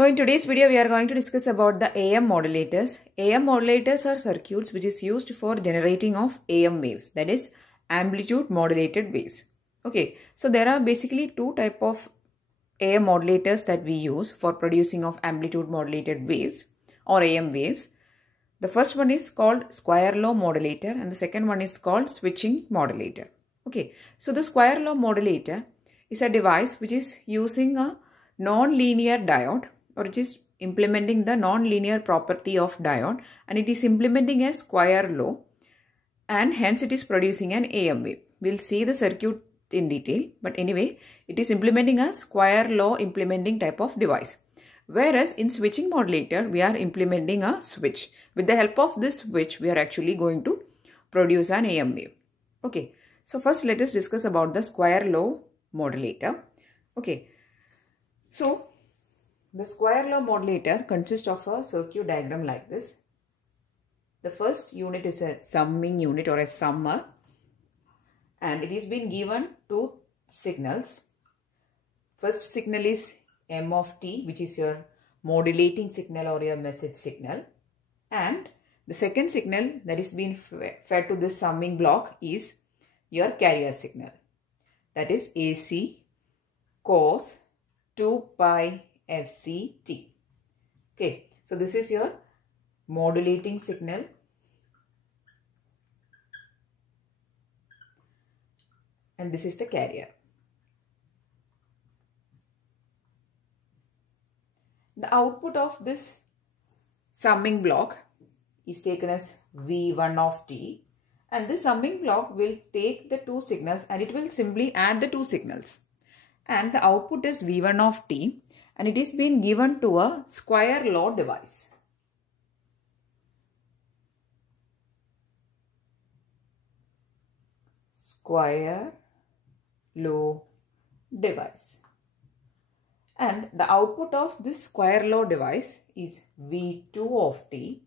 So in today's video, we are going to discuss about the AM modulators. AM modulators are circuits which is used for generating of AM waves, that is amplitude modulated waves. Okay, so there are basically two type of AM modulators that we use for producing of amplitude modulated waves or AM waves. The first one is called square law modulator and the second one is called switching modulator. Okay, so the square law modulator is a device which is using a non-linear diode, or it is implementing the non-linear property of diode, and it is implementing a square law and hence it is producing an AM wave. We'll see the circuit in detail, but anyway, it is implementing a square law implementing type of device. Whereas in switching modulator, we are implementing a switch. With the help of this switch, we are actually going to produce an AM wave. Okay, so first let us discuss about the square law modulator. Okay, so the square law modulator consists of a circuit diagram like this. The first unit is a summing unit or a summer, and it is being given two signals. First signal is M of t, which is your modulating signal or your message signal, and the second signal that is being fed to this summing block is your carrier signal, that is AC cos 2 pi FCT. Okay, so this is your modulating signal and this is the carrier. The output of this summing block is taken as V1 of t, and this summing block will take the two signals and it will simply add the two signals, and the output is V1 of t, and it is being given to a square law device. Square law device. And the output of this square law device is V2 of t,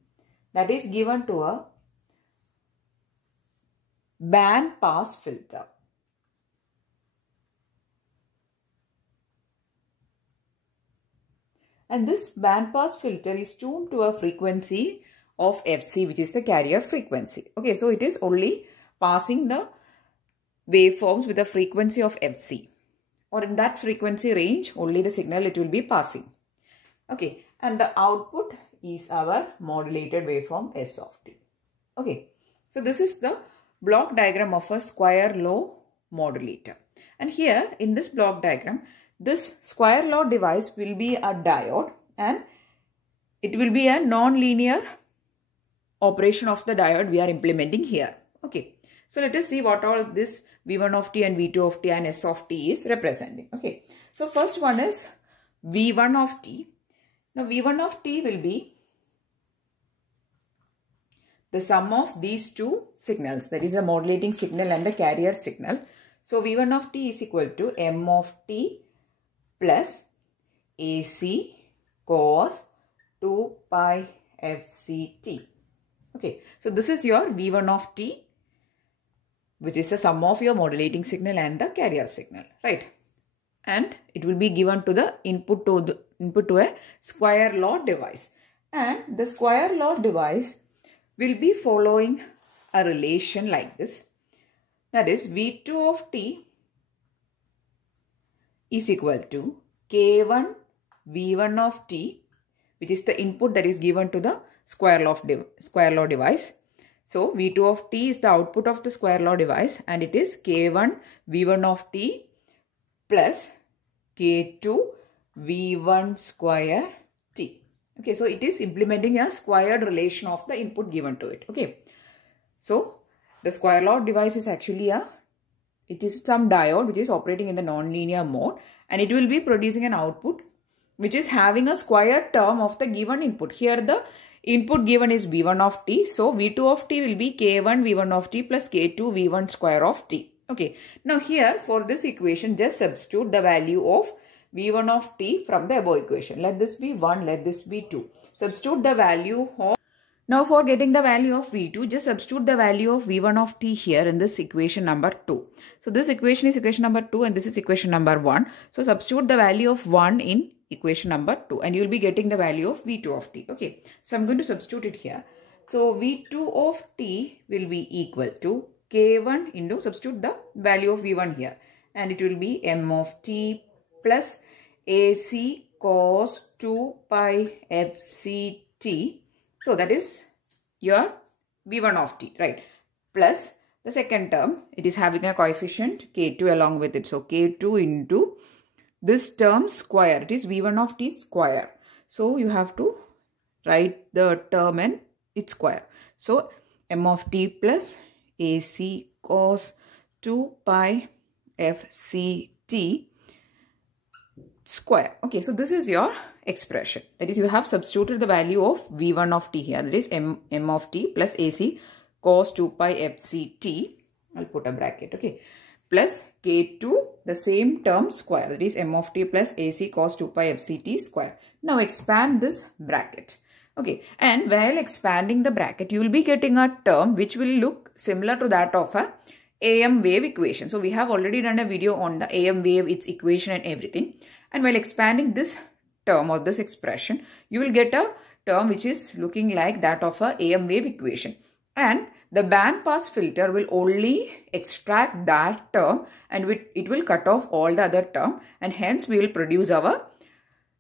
that is given to a band pass filter. And this band pass filter is tuned to a frequency of FC, which is the carrier frequency. Okay, so it is only passing the waveforms with a frequency of FC, or in that frequency range only the signal it will be passing. Okay, and the output is our modulated waveform S of t. Okay, so this is the block diagram of a square law modulator, and here in this block diagram, this square law device will be a diode and it will be a non-linear operation of the diode we are implementing here. Okay, so let us see what all this V1 of t and V2 of t and S of t is representing. Okay, so first one is V1 of t. Now V1 of t will be the sum of these two signals, that is the modulating signal and the carrier signal. So V1 of t is equal to M of t plus AC cos 2 pi FCT. Okay, so this is your V1 of t, which is the sum of your modulating signal and the carrier signal, right? And it will be given to the input to a square law device, and the square law device will be following a relation like this, that is V2 of t is equal to K1 V1 of t, which is the input that is given to the square law device. So V2 of t is the output of the square law device, and it is K1 V1 of t plus K2 V1 square t. Okay, so it is implementing a squared relation of the input given to it. Okay, so the square law device is actually it is some diode which is operating in the non-linear mode, and it will be producing an output which is having a square term of the given input. Here the input given is V1 of t, so V2 of t will be K1 V1 of t plus K2 V1 square of t. Okay, now here for this equation just substitute the value of V1 of t from the above equation. Let this be 1, let this be 2. Substitute the value of... Now for getting the value of V2, just substitute the value of V1 of t here in this equation number 2. So this equation is equation number 2 and this is equation number 1. So substitute the value of 1 in equation number 2, and you will be getting the value of V2 of t. Okay, so I'm going to substitute it here. So V2 of t will be equal to K1 into, substitute the value of V1 here, and it will be m of t plus AC cos 2 pi FCT. So that is your V1 of t, right? Plus the second term, it is having a coefficient K2 along with it. So K2 into this term square, it is V1 of t square. So you have to write the term and its square. So m of t plus AC cos 2 pi FCT square. Okay, so this is your expression. That is, you have substituted the value of V1 of t here. That is m of t plus AC cos 2 pi FCT. I'll put a bracket. Okay, plus K2, the same term square. That is m of t plus AC cos 2 pi FCT square. Now expand this bracket. Okay, and while expanding the bracket, you will be getting a term which will look similar to that of a AM wave equation. So we have already done a video on the AM wave, its equation and everything. And while expanding this term or this expression, you will get a term which is looking like that of a AM wave equation. And the band pass filter will only extract that term, and it will cut off all the other term, and hence we will produce our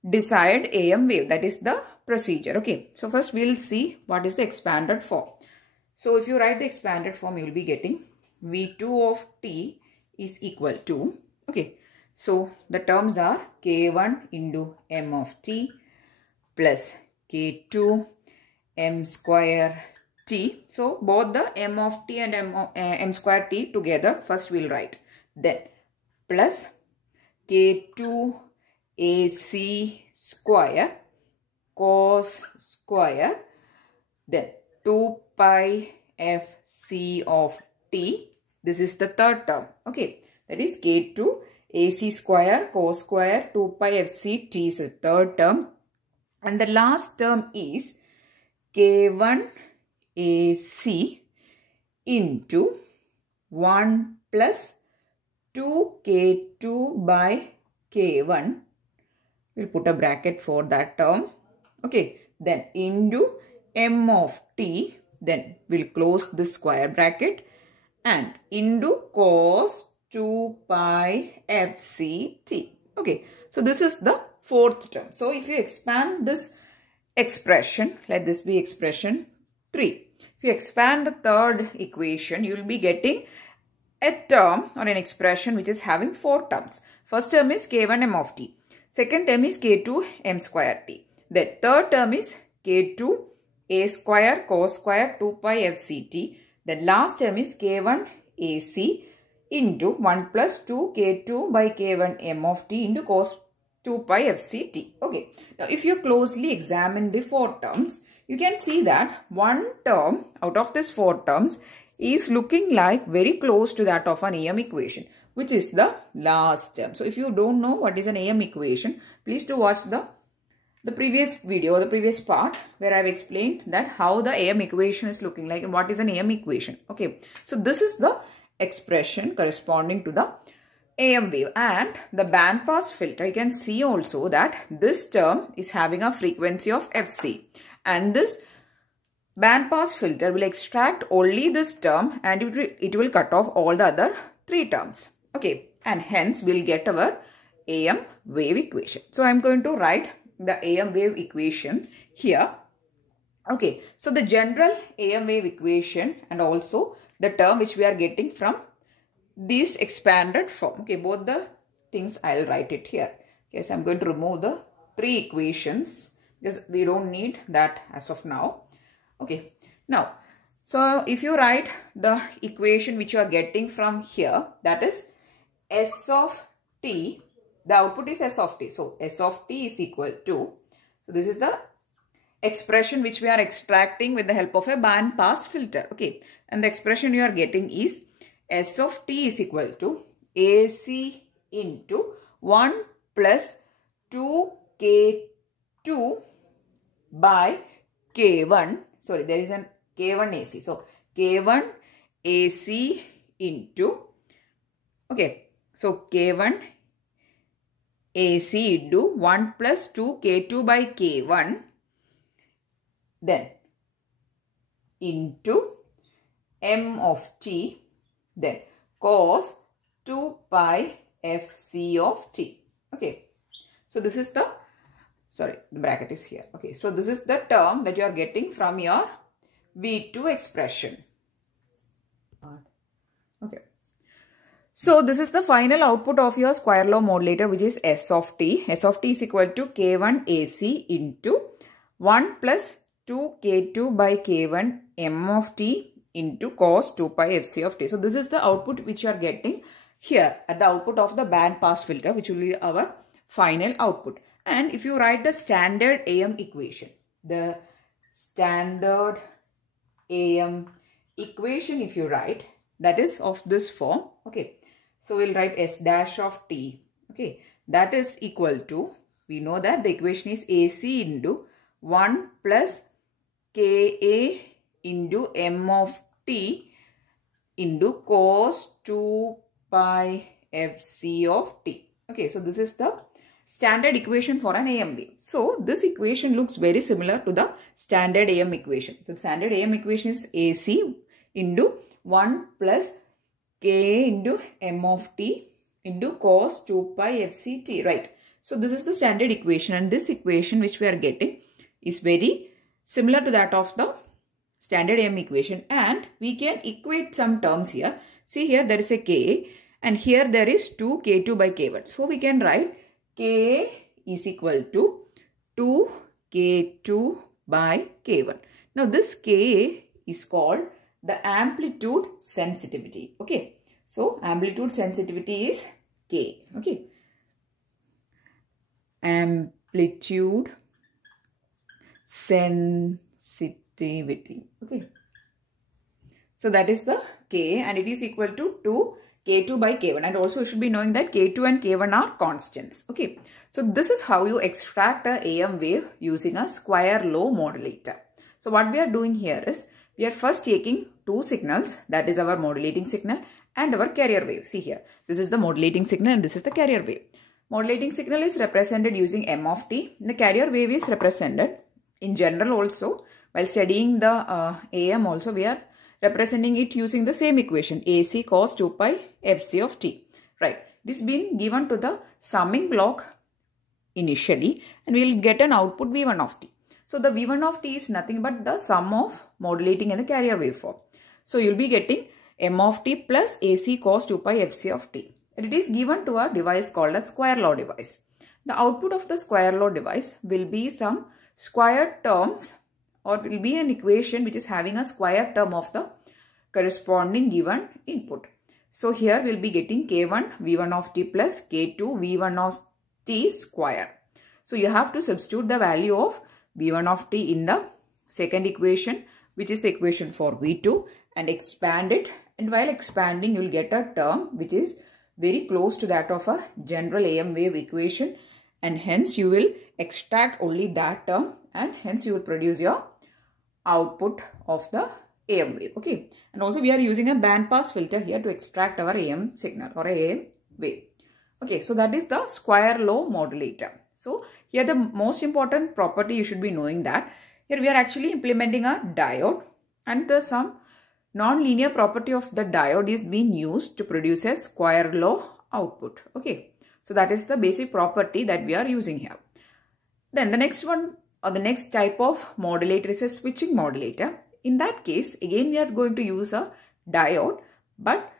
desired AM wave. That is the procedure. Okay, so first we will see what is the expanded form. So if you write the expanded form, you will be getting V2 of t is equal to, okay, so the terms are K1 into m of t plus K2 m square t. So both the m of t and m square t together first we will write. Then plus K2 AC square cos square, then 2 pi FC of t. This is the third term. Okay, that is K2 AC square cos square 2 pi FC t is the third term. And the last term is K1 AC into 1 plus 2 K2 by K1. We'll put a bracket for that term. Okay, then into m of t, then we'll close the square bracket, and into cos 2 pi FCT. Okay, so this is the fourth term. So if you expand this expression, let this be expression 3. If you expand the third equation, you will be getting a term or an expression which is having 4 terms. First term is K1 m of t. Second term is K2 m square t. The third term is K2 a square cos square 2 pi FCT. The last term is K1 AC into 1 plus 2 K2 by K1 m of t into cos 2 pi FCT. Okay. Now, if you closely examine the 4 terms, you can see that one term out of these 4 terms is looking like very close to that of an AM equation, which is the last term. So, if you don't know what is an AM equation, please do watch the previous video, the previous part where I have explained that how the AM equation is looking like and what is an AM equation. Okay, so this is the expression corresponding to the AM wave, and the band pass filter, you can see also that this term is having a frequency of FC, and this band pass filter will extract only this term and it will cut off all the other 3 terms. Okay, and hence we'll get our AM wave equation. So I'm going to write the AM wave equation here. Okay, so the general AM wave equation and also the term which we are getting from this expanded form. Okay, both the things I'll write it here. Okay, so I'm going to remove the 3 equations because we don't need that as of now. Okay, now, so if you write the equation which you are getting from here, that is S of t, the output is S of t. So, S of t is equal to, so this is the expression which we are extracting with the help of a band pass filter. Okay, and the expression you are getting is S of t is equal to AC into 1 plus 2K2 by K1. Sorry, there is an K1 AC. So, K1 AC into, okay, so K1 AC into 1 plus 2 K2 by K1, then into M of t, then cos 2 pi FC of t. Okay. So this is the, sorry, the bracket is here. Okay. So this is the term that you are getting from your V2 expression. Okay. So this is the final output of your square law modulator, which is S of t. S of t is equal to K1 AC into 1 plus 2 K2 by K1 M of t into cos 2 pi FC of t. So this is the output which you are getting here at the output of the band pass filter, which will be our final output. And if you write the standard AM equation, the standard AM equation if you write, that is of this form. Okay. So we'll write S dash of t. Okay. That is equal to, we know that the equation is AC into 1 plus Ka into M of t into cos 2 pi FC of t. Okay. So this is the standard equation for an AM wave. So this equation looks very similar to the standard AM equation. So the standard AM equation is AC into 1 plus K into M of t into cos 2 pi FC t, right? So this is the standard equation, and this equation which we are getting is very similar to that of the standard AM equation, and we can equate some terms here. See here there is a K and here there is 2 K2 by K1. So we can write K is equal to 2 K2 by K1. Now this K is called the amplitude sensitivity. Okay. So amplitude sensitivity is K. Okay. Amplitude sensitivity. Okay. So that is the K, and it is equal to 2 K2 by K1, and also you should be knowing that K2 and K1 are constants. Okay. So this is how you extract a AM wave using a square law modulator. So what we are doing here is, we are first taking two signals, that is our modulating signal and our carrier wave. See here, this is the modulating signal and this is the carrier wave. Modulating signal is represented using M of t. The carrier wave is represented in general also. While studying the AM also, we are representing it using the same equation, AC cos 2 pi FC of t. Right. This been given to the summing block initially, and we will get an output V1 of t. So the V1 of t is nothing but the sum of modulating and the carrier waveform. So you will be getting M of t plus AC cos 2 pi FC of t. And it is given to a device called a square law device. The output of the square law device will be some square terms, or will be an equation which is having a square term of the corresponding given input. So here we will be getting K1 V1 of t plus K2 V1 of t square. So you have to substitute the value of V1 of t in the second equation, which is the equation for V2, and expand it. And while expanding, you will get a term which is very close to that of a general AM wave equation, and hence you will extract only that term, and hence you will produce your output of the AM wave. Okay. And also we are using a band pass filter here to extract our AM signal or AM wave. Okay. So that is the square law modulator. So here the most important property you should be knowing that here we are actually implementing a diode, and the some non-linear property of the diode is being used to produce a square law output. Okay. So that is the basic property that we are using here. Then the next one, or the next type of modulator, is a switching modulator. In that case, again we are going to use a diode, but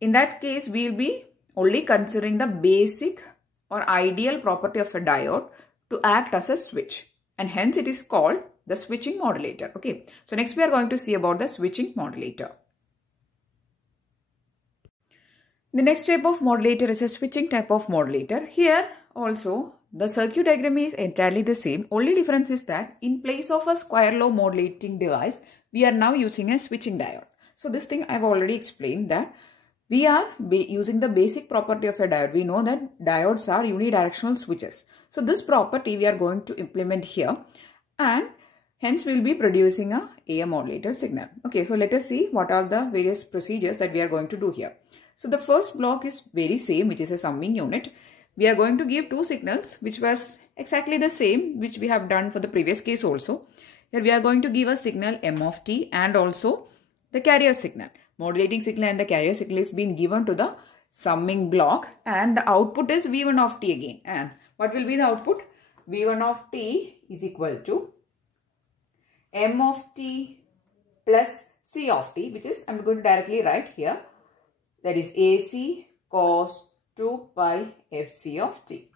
in that case we will be only considering the basic or ideal property of a diode to act as a switch, and hence it is called the switching modulator. Okay. So next we are going to see about the switching modulator. The next type of modulator is a switching type of modulator. Here also the circuit diagram is entirely the same. Only difference is that in place of a square law modulating device, we are now using a switching diode. So this thing I have already explained, that we are using the basic property of a diode. We know that diodes are unidirectional switches. So this property we are going to implement here, and hence we will be producing a AM modulator signal. Okay, so let us see what are the various procedures that we are going to do here. So the first block is very same, which is a summing unit. we are going to give two signals which was exactly the same which we have done for the previous case also. Here we are going to give a signal m of t and also the carrier signal. Modulating signal and the carrier signal is being given to the summing block and the output is V1 of t again. And what will be the output? V1 of t is equal to m of t plus c of t, which is, I'm going to directly write here, that is AC cos 2 pi fc of t.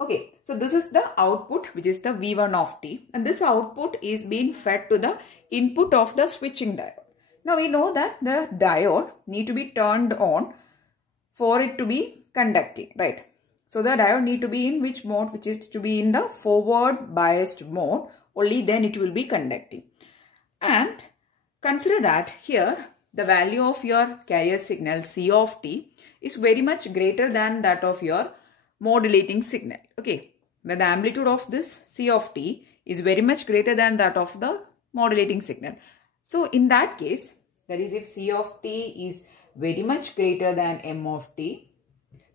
Okay, so this is the output which is the V1 of t, and this output is being fed to the input of the switching diode. Now we know that the diode need to be turned on for it to be conducting, right? So the diode need to be in which mode? Which is to be in the forward biased mode. Only then it will be conducting. And consider that here the value of your carrier signal C of t is very much greater than that of your modulating signal. Okay, where the amplitude of this C of t is very much greater than that of the modulating signal. So in that case, that is, if C of t is very much greater than m of t,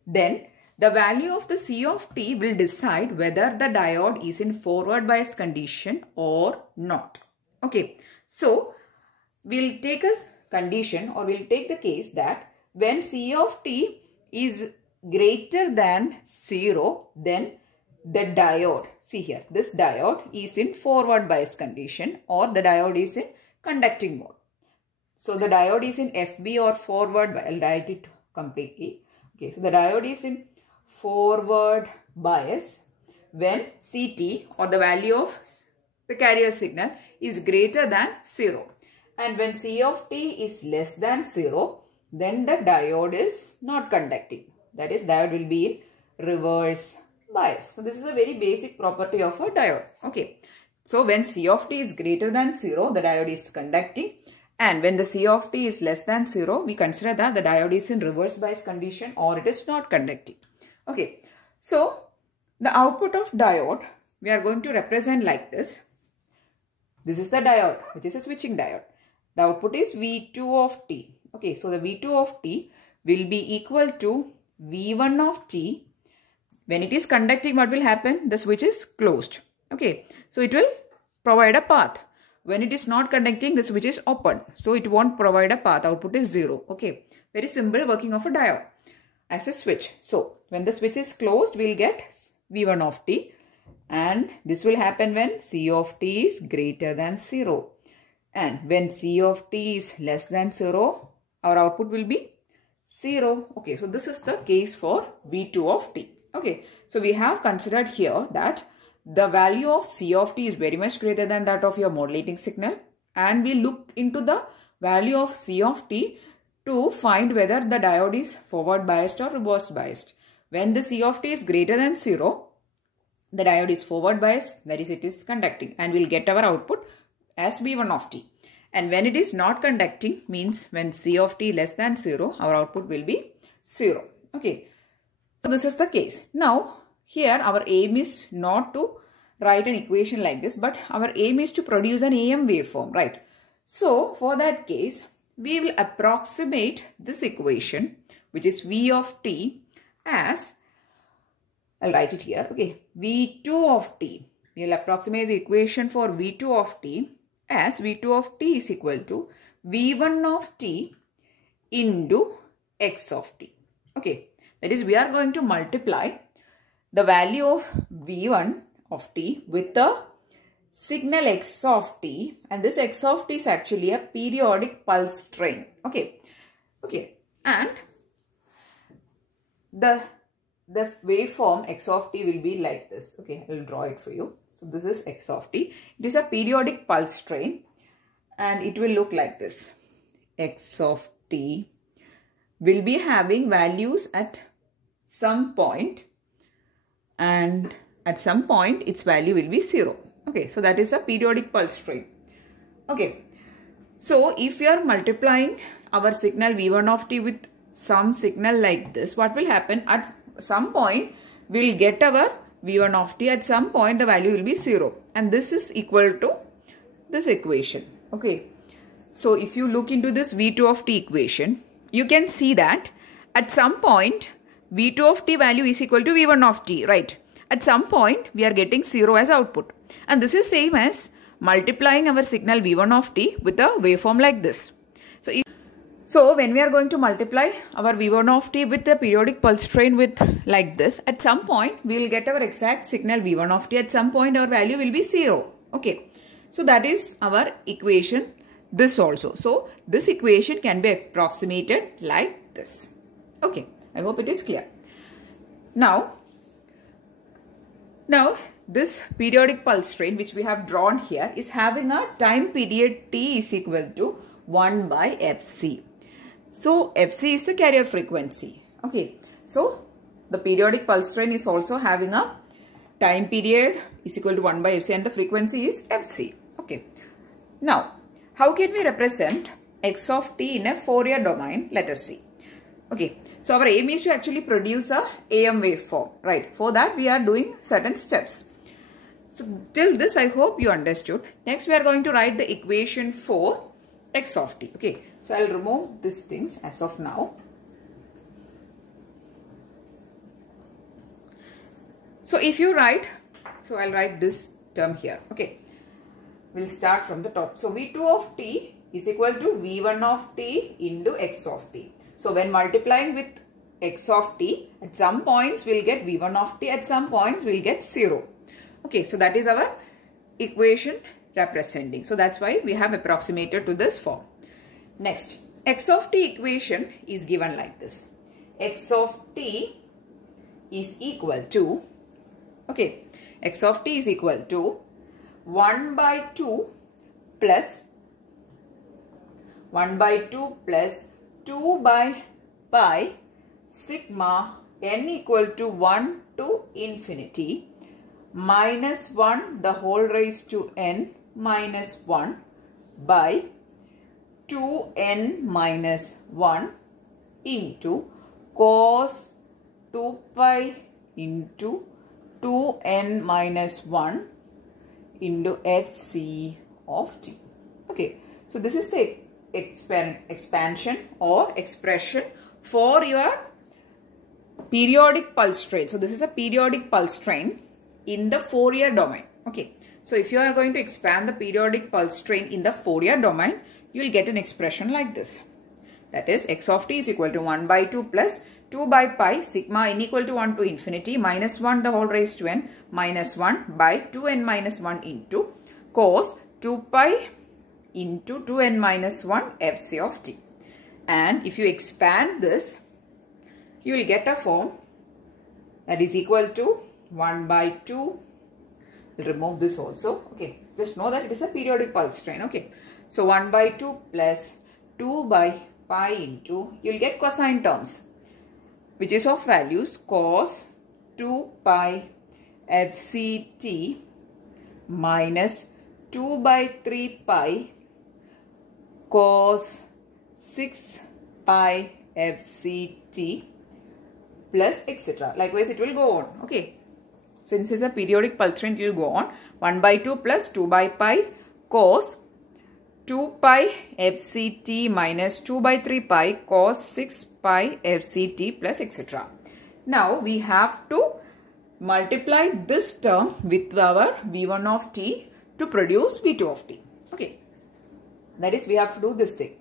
then the value of the C of t will decide whether the diode is in forward bias condition or not. Okay, so we'll take a condition, or we'll take the case that when C of t is greater than 0, then the diode, see here, this diode is in forward bias condition or the diode is in conducting mode. So the diode is in FB or forward, I'll write it completely. Okay, so the diode is in forward bias when CT, or the value of the carrier signal, is greater than 0. And when C of t is less than 0, then the diode is not conducting. That is, diode will be in reverse bias. So this is a very basic property of a diode. Okay. So when C of t is greater than 0, the diode is conducting. And when the C of t is less than 0, we consider that the diode is in reverse bias condition or it is not conducting. Okay. So the output of diode, we are going to represent like this. This is the diode, which is a switching diode. The output is V2 of t. Okay. So the V2 of t will be equal to V1 of t. When it is conducting, what will happen? The switch is closed. Okay. So it will provide a path. When it is not conducting, the switch is open. So it won't provide a path. Output is 0. Okay. Very simple working of a diode as a switch. So when the switch is closed, we'll get V1 of t. And this will happen when C of t is greater than 0. And when C of t is less than 0, our output will be 0. Okay. So this is the case for V2 of t. Okay. So we have considered here that the value of C of t is very much greater than that of your modulating signal, and we look into the value of C of t to find whether the diode is forward biased or reverse biased. When the C of t is greater than 0, the diode is forward biased, that is, it is conducting, and we'll get our output as V1 of t. And when it is not conducting, means when C of t less than 0, our output will be 0. Okay. So this is the case. Now, here our aim is not to write an equation like this, but our aim is to produce an AM waveform, right? So for that case, we will approximate this equation, which is V of t, as, I'll write it here, okay, V2 of t. We will approximate the equation for V2 of t as V2 of t is equal to V1 of t into X of t. Okay, that is, we are going to multiply the value of V1 of t with the signal X of t, and this X of t is actually a periodic pulse train. Okay. Okay. And the waveform X of t will be like this. Okay, I will draw it for you. So this is X of t. It is a periodic pulse train and it will look like this. X of t will be having values at some point, and at some point its value will be 0. Okay, so that is a periodic pulse train. Okay, so if we are multiplying our signal V1 of t with some signal like this, what will happen? At some point we'll get our V1 of t, at some point the value will be 0, and this is equal to this equation. Okay, so if you look into this V2 of t equation, you can see that at some point V2 of t value is equal to V1 of t, right? At some point, we are getting 0 as output. And this is same as multiplying our signal V1 of t with a waveform like this. So when we are going to multiply our V1 of t with the periodic pulse train with like this, at some point we will get our exact signal V1 of t. At some point our value will be 0. Okay. So that is our equation. This also. So this equation can be approximated like this. Okay. I hope it is clear. Now this periodic pulse train which we have drawn here is having a time period t is equal to 1 by fc. So fc is the carrier frequency. Okay. So the periodic pulse train is also having a time period is equal to 1 by fc and the frequency is fc. Okay. Now, how can we represent x of t in a Fourier domain? Let us see. Okay. So our aim is to actually produce a AM waveform, right? For that we are doing certain steps. So till this I hope you understood. Next we are going to write the equation for x of t. Okay. So I'll remove these things as of now. So if you write, so I'll write this term here. Okay. We'll start from the top. So V2 of t is equal to V1 of t into x of t. So when multiplying with x of t, at some points we'll get V1 of t, at some points we'll get 0. Okay, so that is our equation representing. So that's why we have approximated to this form. Next, x of t equation is given like this. X of t is equal to, okay, x of t is equal to 1 by 2 plus 2 by pi sigma n equal to 1 to infinity minus 1 the whole raised to n minus 1 by 2n minus 1 into cos 2 pi into 2n minus 1 into fc of t. Okay, so this is the expansion or expression for your periodic pulse train. So this is a periodic pulse train in the Fourier domain. Okay, so if you are going to expand the periodic pulse train in the Fourier domain, you will get an expression like this. That is x of t is equal to 1 by 2 plus 2 by pi sigma n equal to 1 to infinity minus 1 the whole raised to n minus 1 by 2n minus 1 into cos 2 pi into 2n minus 1 fc of t. And if you expand this, you will get a form that is equal to 1 by 2. We'll remove this also. Okay, just know that it is a periodic pulse train. Okay, so 1 by 2 plus 2 by pi into, you will get cosine terms, which is of values cos 2 pi fct minus 2 by 3 pi cos 6 pi fct plus etc. Likewise, it will go on. Okay. Since it's a periodic pulse train, it will go on. 1 by 2 plus 2 by pi cos 2 pi fct minus 2 by 3 pi cos 6 pi fct plus etc. Now, we have to multiply this term with our V1 of t to produce V2 of t. Okay. That is, we have to do this thing.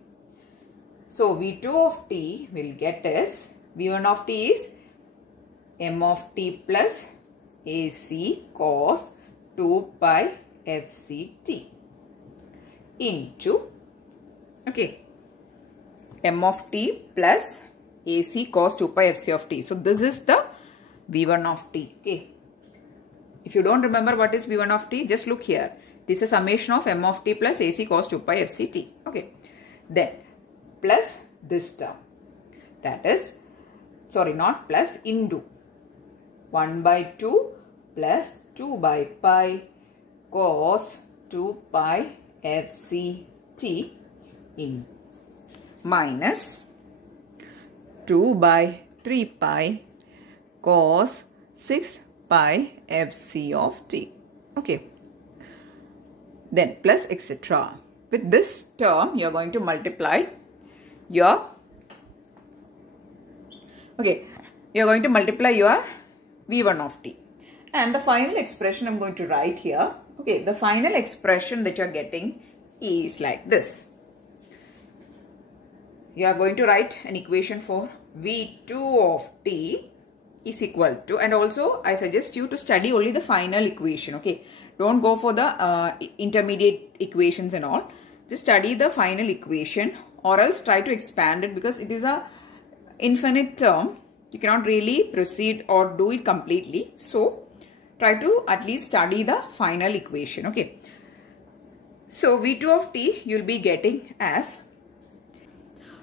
So, V2 of t will get as V1 of t is m of t plus AC cos 2 pi fct into, okay, m of t plus AC cos 2 pi fc of t. So, this is the V1 of t. Okay. If you don't remember what is V1 of t, just look here. This is a summation of m of t plus AC cos 2 pi fct. Okay. Then plus this term. That is, sorry, not plus, into 1 by 2 plus 2 by pi cos 2 pi fct in minus 2 by 3 pi cos 6 pi fc of t. Okay. Then plus etc. With this term, you are going to multiply your, okay, you are going to multiply your V1 of t. And the final expression I'm going to write here. Okay, the final expression that you are getting is like this. You are going to write an equation for V2 of t is equal to, and also I suggest you to study only the final equation. Okay, don't go for the intermediate equations and all. Just study the final equation, or else try to expand it, because it is a infinite term. You cannot really proceed or do it completely. So try to at least study the final equation. Okay, so V2 of t you'll be getting as,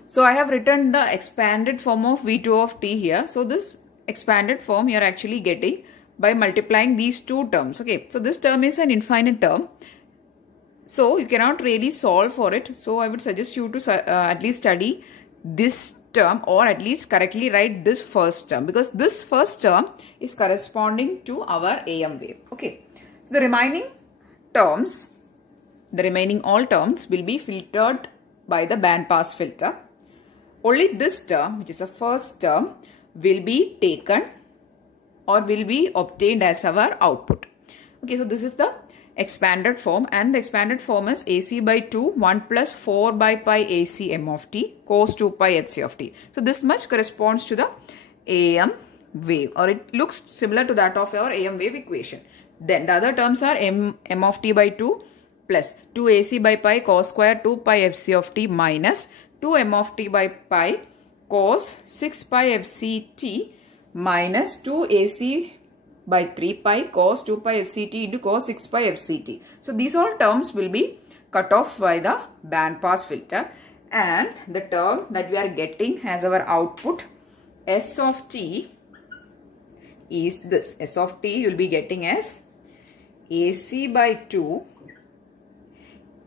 so I have written the expanded form of V2 of t here. So this expanded form you are actually getting by multiplying these two terms. Okay, so this term is an infinite term, so you cannot really solve for it. So I would suggest you to at least study this term, or at least correctly write this first term, because this first term is corresponding to our AM wave. Okay, so the remaining all terms will be filtered by the band pass filter. Only this term, which is the first term, will be taken or will be obtained as our output. Okay, so this is the expanded form, and the expanded form is AC by 2 1 plus 4 by pi AC m of t cos 2 pi hc of t. So this much corresponds to the AM wave, or it looks similar to that of our AM wave equation. Then the other terms are m of t by 2 plus 2 AC by pi cos square 2 pi fc of t minus 2 m of t by pi cos 6 pi fct minus 2 AC by 3 pi cos 2 pi fct into cos 6 pi fct. So these all terms will be cut off by the band pass filter, and the term that we are getting as our output S of t is this. S of t you will be getting as AC by 2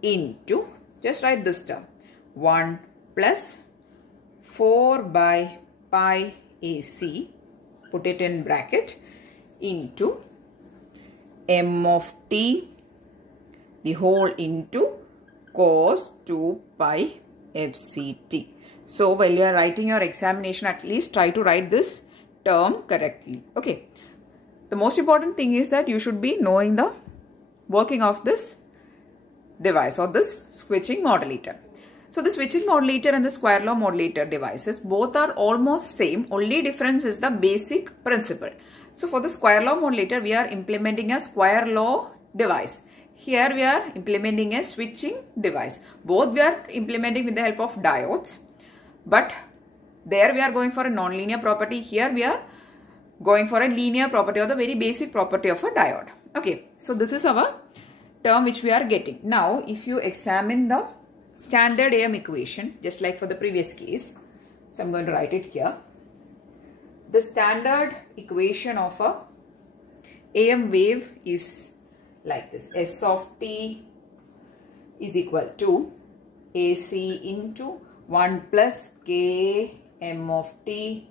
into, just write this term, 1 plus 4 by pi AC, put it in bracket, into m of t the whole into cos 2 pi fct. So while you are writing your examination, at least try to write this term correctly. Okay, the most important thing is that you should be knowing the working of this device or this switching modulator. So the switching modulator and the square law modulator devices, both are almost same. Only difference is the basic principle. So for the square law modulator, we are implementing a square law device. Here we are implementing a switching device. Both we are implementing with the help of diodes, but there we are going for a non-linear property. Here we are going for a linear property, or the very basic property of a diode. Okay, so this is our term which we are getting. Now if you examine the standard AM equation, just like for the previous case, so I'm going to write it here. The standard equation of a AM wave is like this. S of t is equal to AC into 1 plus k m of t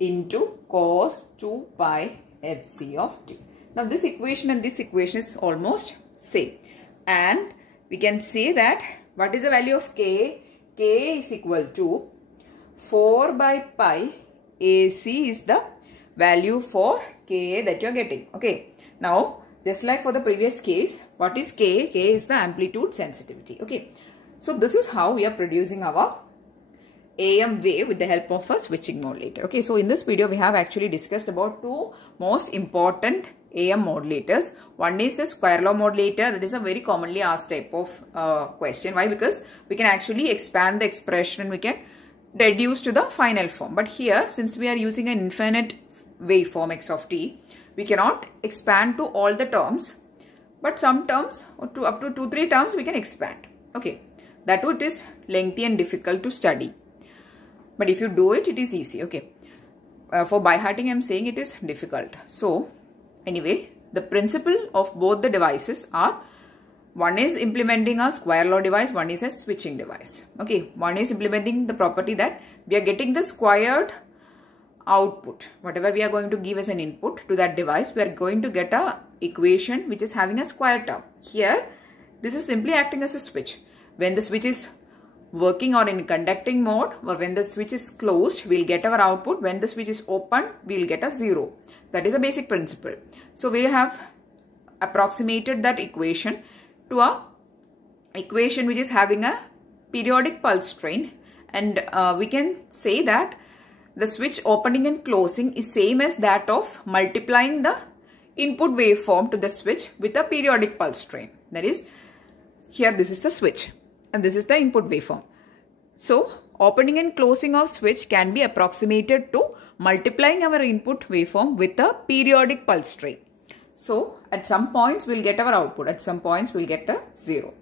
into cos 2 pi fc of t. Now this equation and this equation is almost same, and we can say that what is the value of k? K is equal to 4 by pi AC is the value for K that you are getting. Okay. Now, just like for the previous case, what is K? K is the amplitude sensitivity. Okay. So, this is how we are producing our AM wave with the help of a switching modulator. Okay. So, in this video, we have actually discussed about two most important AM modulators. One is a square law modulator. That is a very commonly asked type of question. Why? Because we can actually expand the expression and we can reduce to the final form. But here, since we are using an infinite waveform x of t, we cannot expand to all the terms, but some terms, or to up to 2-3 terms, we can expand. Okay, that too it is lengthy and difficult to study, but if you do it, it is easy. Okay, for by-hearting, I am saying it is difficult. So anyway, the principle of both the devices are, one is implementing a square law device, one is a switching device. Okay, one is implementing the property that we are getting the squared output. Whatever we are going to give as an input to that device, we are going to get a equation which is having a square term. Here, this is simply acting as a switch. When the switch is working or in conducting mode, or when the switch is closed, we'll get our output. When the switch is open, we'll get a 0. That is a basic principle. So we have approximated that equation to a equation which is having a periodic pulse train, and we can say that the switch opening and closing is same as that of multiplying the input waveform to the switch with a periodic pulse train. That is, here this is the switch and this is the input waveform. So opening and closing of switch can be approximated to multiplying our input waveform with a periodic pulse train. So at some points we'll get our output, at some points we'll get a 0.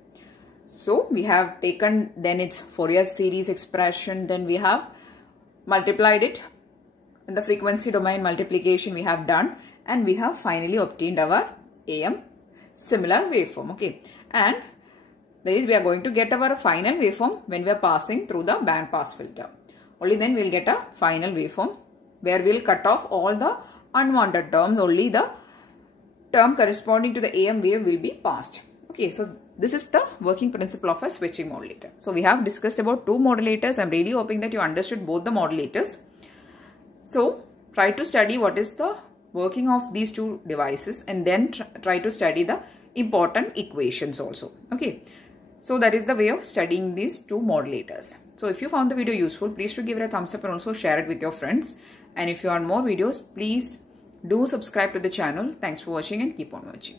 So we have taken then its Fourier series expression, then we have multiplied it in the frequency domain multiplication we have done, and we have finally obtained our AM similar waveform. Okay, and that is, we are going to get our final waveform when we are passing through the band pass filter. Only then we will get a final waveform where we will cut off all the unwanted terms. Only the term corresponding to the AM wave will be passed. Okay, so this is the working principle of a switching modulator. So we have discussed about 2 modulators. I am really hoping that you understood both the modulators. So try to study what is the working of these 2 devices, and then try to study the important equations also. Okay, so that is the way of studying these 2 modulators. So if you found the video useful, please do give it a thumbs up and also share it with your friends. And if you want more videos, please do subscribe to the channel. Thanks for watching and keep on watching.